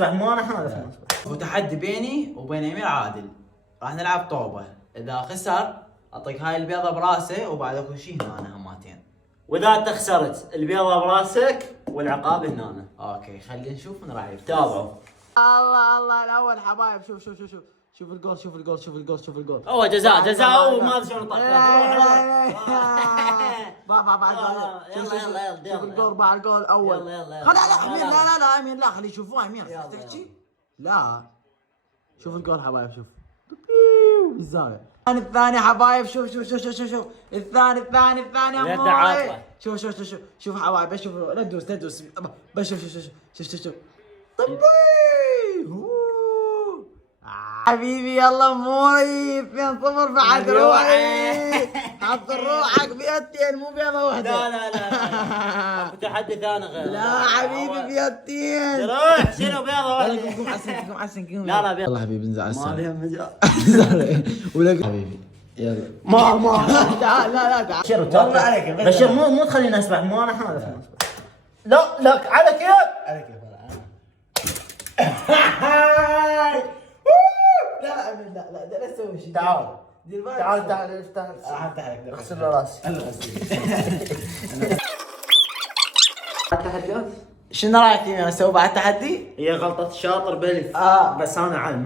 نسبح مو انا حالف نسبح. هو تحدي بيني وبين امير عادل. راح نلعب طوبه، اذا خسر اعطيك هاي البيضه براسه وبعد اكو شيء هنا انا هماتين. واذا انت خسرت البيضه براسك والعقاب هنا. اوكي خلينا نشوف من راح يفوز. تابعوا. الله الله الاول حبايب. شوف شوف شوف شوف شوف الجول شوف الجول شوف الجول شوف الجول. هو جزاء وما ادري شلون طق. بعد شوف الجول بعد الجول الاول. لا امين لا خليه يشوفوه امين تحكي. لا شوف الجول حبايب شوف بالزاويه. الثاني حبايب شوف شوف شوف شوف شوف الثاني شوف حبايب شوف لا تدوس بس شوف شوف طبي حبيبي يلا موري 2-0 بعد روحي. حط روحك بيدتين مو بيضة واحدة. لا تحدي ثاني غير. لا حبيبي بيدتين. روح شنو بيضة واحدة. قوم حسن لا بيضة. يلا حبيبي انزل على ما الساعة. بيها مجال. ولا حبيبي يلا ما تعال لا تعال. بشر والله عليك بشر مو تخليني اسبح مو انا حالف نسبح. لا على كيف. على كيف لا لا تسوي شيء. تعال افتح لك اغسل راسي. التحديات شنو رايك اسوي بعد تحدي؟ هي غلطة الشاطر بلف. بس انا عن